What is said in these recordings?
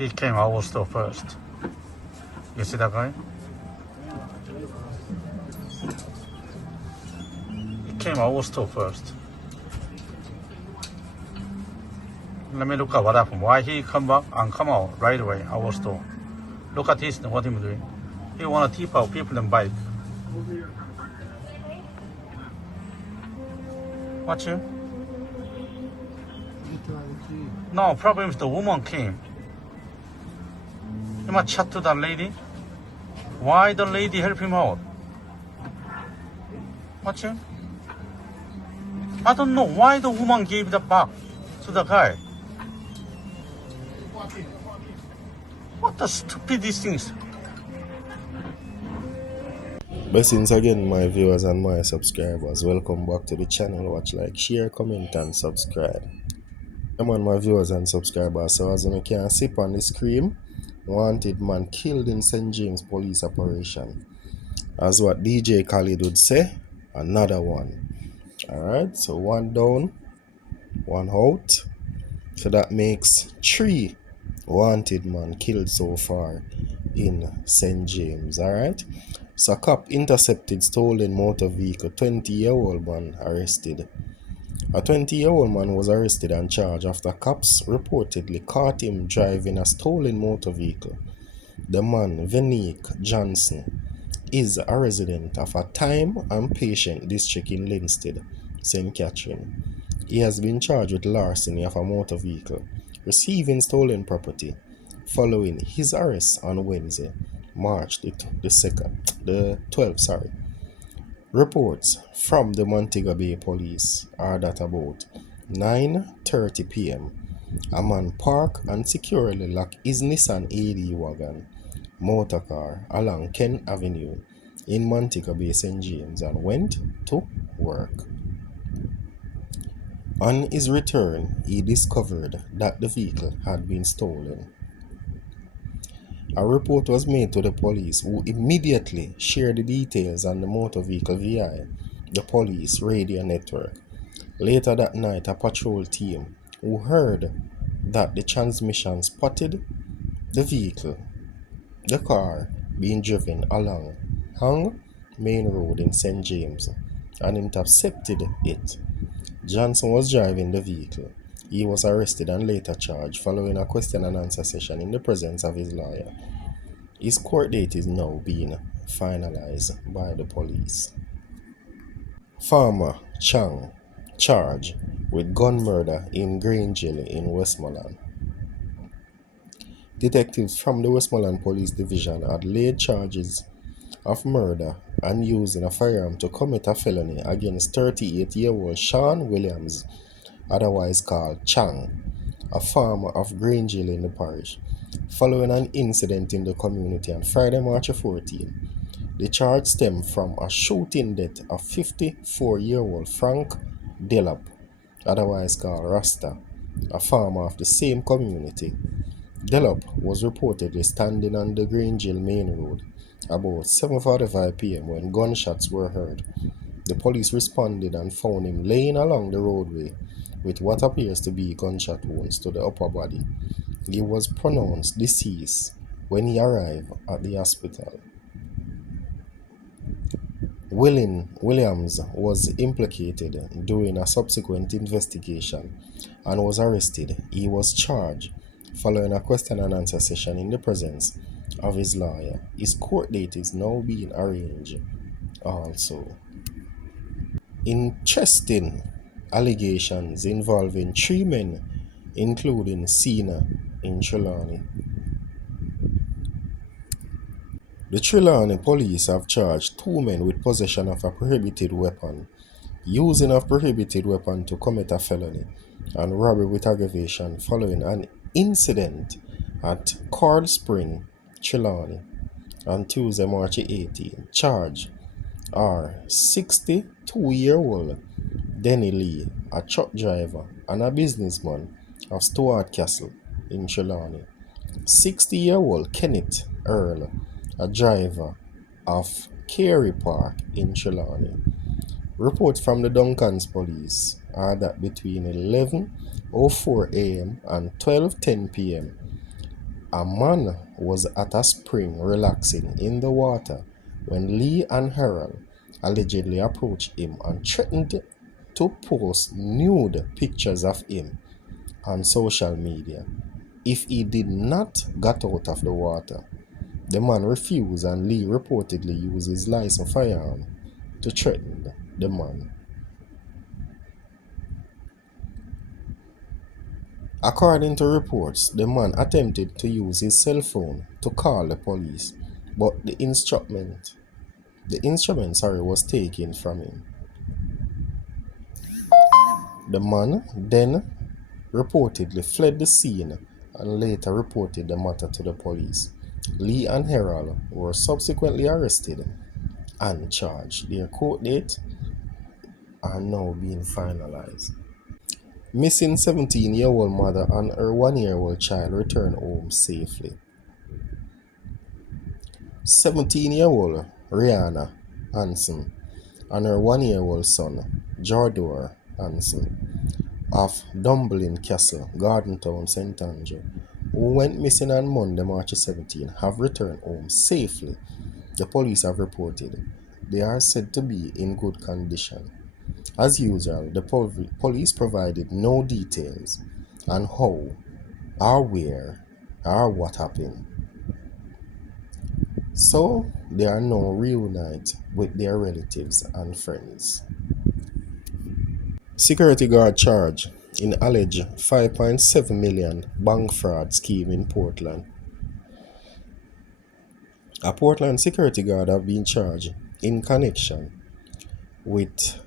He came our store first. You see that guy? He came our store first. Let me look at what happened. Why he come back and come out right away, our store. Look at this, what he's doing. He want to tip out people in bike. Watch him. No, problem is the woman came. He must chat to that lady. Why the lady help him out? Watch him. I don't know why the woman gave the bag to the guy. What the stupidest things. Blessings again, my viewers and my subscribers. Welcome back to the channel. Watch, like, share, comment, and subscribe. Come on, my viewers and subscribers. So as you can see on the screen, wanted man killed in St. James police operation. As what DJ Khalid would say, another one. Alright, so one down, one out. So that makes 3 wanted man killed so far in St. James. Alright. So cop intercepted stolen motor vehicle. 20-year-old man arrested. A 20-year-old man was arrested and charged after cops reportedly caught him driving a stolen motor vehicle. The man, Venique Johnson, is a resident of a Time and Patient district in Linstead, St. Catherine. He has been charged with larceny of a motor vehicle, receiving stolen property, following his arrest on Wednesday, March the 12th. Reports from the Montego Bay Police are that about 9:30 p.m. a man parked and securely locked his Nissan AD wagon motor car along Kent Avenue in Montego Bay, St. James, and went to work. On his return, he discovered that the vehicle had been stolen. A report was made to the police, who immediately shared the details on the motor vehicle via the police radio network. Later that night, a patrol team who heard that the transmission spotted the car being driven along Hung Main Road in St. James, and intercepted it. Johnson was driving the vehicle. He was arrested and later charged following a question and answer session in the presence of his lawyer. His court date is now being finalized by the police. Farmer Chang charged with gun murder in Grangeville in Westmoreland. Detectives from the Westmoreland Police Division had laid charges of murder and using a firearm to commit a felony against 38-year-old Sean Williams, otherwise called Chang, a farmer of Grangeville in the parish, following an incident in the community on Friday, March 14. The charge stemmed from a shooting death of 54-year-old Frank Delap, otherwise called Rasta, a farmer of the same community. Delap was reportedly standing on the Grangeville Main Road about 7:45 p.m. when gunshots were heard. The police responded and found him laying along the roadway with what appears to be gunshot wounds to the upper body. He was pronounced deceased when he arrived at the hospital. Williams was implicated during a subsequent investigation and was arrested. He was charged following a question and answer session in the presence of his lawyer. His court date is now being arranged also. Interesting allegations involving 3 men, including Sina in Trelawney. The Trelawney police have charged 2 men with possession of a prohibited weapon, using a prohibited weapon to commit a felony, and robbery with aggravation following an incident at Coral Spring, Trelawney, on Tuesday, March 18. Charged are 62-year-old Denny Lee, a truck driver and a businessman of Stuart Castle in Trelawney. 60-year-old Kenneth Earl, a driver of Carey Park in Trelawney. Reports from the Duncans police are that between 11:04 a.m. and 12:10 p.m., A man was at a spring relaxing in the water when Lee and Harold allegedly approached him and threatened to post nude pictures of him on social media if he did not get out of the water. The man refused, and Lee reportedly used his licensed firearm to threaten the man. According to reports, the man attempted to use his cell phone to call the police, but the instrument was taken from him. The man then reportedly fled the scene and later reported the matter to the police. Lee and Harold were subsequently arrested and charged. Their court dates are now being finalized. Missing 17-year-old mother and her 1-year-old child returned home safely. 17-year-old Rihanna Hansen and her 1-year-old son, Jardor Hansen, of Dumblin Castle, Gardentown, St. Andrew, who went missing on Monday, March 17, have returned home safely, the police have reported. They are said to be in good condition. As usual, the police provided no details on how or where or what happened. So they are now reunited with their relatives and friends. Security guard charged in alleged $5.7 million bank fraud scheme in Portland. A Portland security guard have been charged in connection with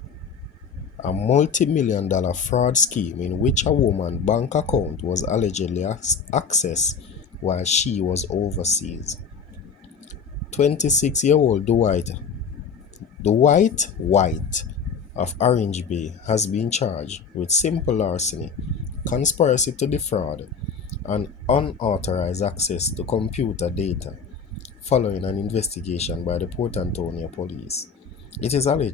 a multi-million-dollar fraud scheme in which a woman's bank account was allegedly accessed while she was overseas. 26-year-old Dwight White of Orange Bay has been charged with simple larceny, conspiracy to defraud, and unauthorized access to computer data following an investigation by the Port Antonio police. It is alleged